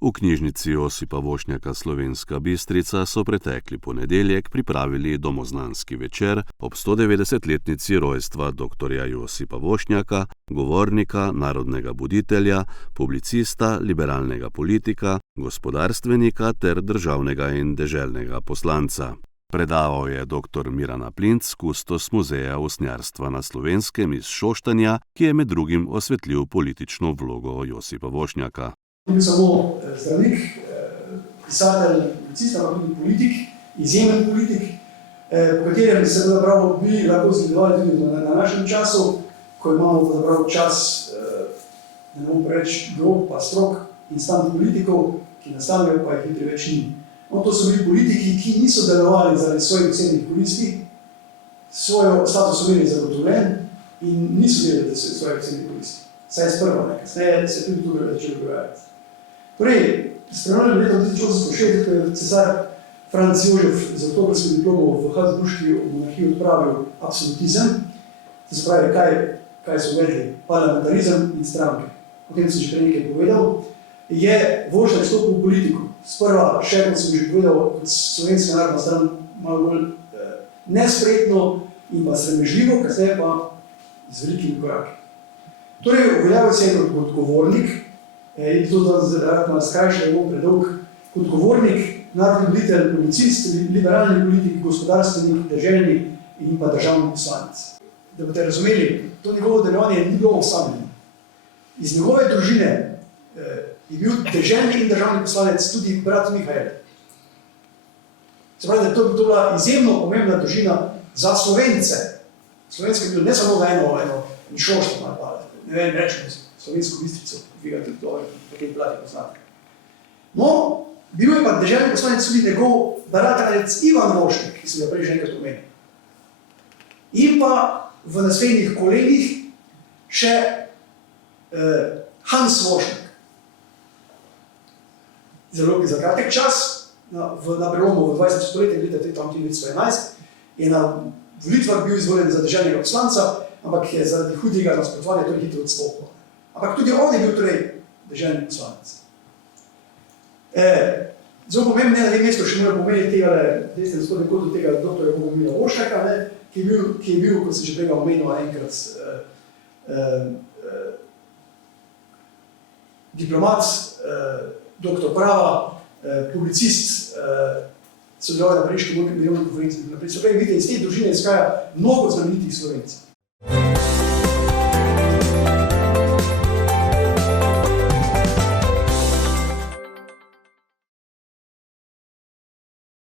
V knjižnici Josipa Vošnjaka Slovenska Bistrica so pretekli ponedeljek pripravili domoznanski večer ob 190-letnici rojstva dr. Josipa Vošnjaka, govornika, narodnega buditelja, publicista, liberalnega politika, gospodarstvenika ter državnega in deželnega poslanca. Predaval je dr. Miran Aplinc, kustos Muzeja usnjarstva na Slovenskem iz Šoštanja, ki je med drugim osvetlil politično vlogo Josipa Vošnjaka. Bil samo zdravnik, pisatelj, publicist, ampak tudi politik, izjemen politik, po katerem se bi lahko zgledovali tudi na našem času, ko imamo čas, ne bomo preveč grob pa strok in stan politikov, ki nastanejo, pa jih hitri več ni. No, to so bili politiki, ki niso delovali zaradi svojih osebnih koristi, svoj status so imeli zagotovljen in niso delali za svojih osebnih koristi. Saj sprva, kasneje se tudi tukaj začeli dogajati. Torej, spremenili leta 1806, ko je cesar Franc Jožef z oktobrsko diplomo v Habsburški monarhiji odpravil absolutizem, to se pravi, kaj so uvedli parlamentarizem in stranke. O tem sem že prej nekaj povedal, je Vošnjak vstopil v politiko. Sprva še, kot sem že povedal, kot Slovenska narodna stran malo bolj nespretno in pa sramežljivo, kasneje pa z velikimi koraki. Torej, uveljavil se je kot govornik, in to da skrajšanje bom predolg, kot govornik, narodni buditelj, policist, liberalni politik, gospodarstvenik, deželni in pa državni poslanec. Da boste razumeli, to njegovo delovanje ni bilo osamljeno. Iz njegove družine je bil deželni in državni poslanec tudi brat Mihajl. Se pravi, da to bi bila izjemno pomembna družina za Slovence. Slovenska je bil ne samo eno Šoštanj, ne vem, rečemo Slovensko Bistrico, vi ga tudi dobro, potem plati poznate. No, bil je pa deželni poslanec tudi njegov bratranec Ivan Vošnjak, ki sem ga prej že enkrat omenil. In pa v naslednjih kolegih še Hans Vošnjak. Zelo za kratek čas, na prelomu v 20. stoletju, leta 1911, je na volitvah bil izvoljen za deželnega poslanca, ampak je zaradi hudega nasprotovanja torej hitro odstopil. Ampak tudi on je bil torej deželni poslanec. Zelo pomembno je na tem mestu še moram pomeniti tega, desne gospodine kodu tega dr. Bogomila Vošnjaka, ki je bil, kot sem že prej omenil enkrat, diplomat, doktor prava, publicist, sodeloval na pariški mirovni konferenci. Naprej, vidite, iz te družine izhaja mnogo znamenitih Slovencev.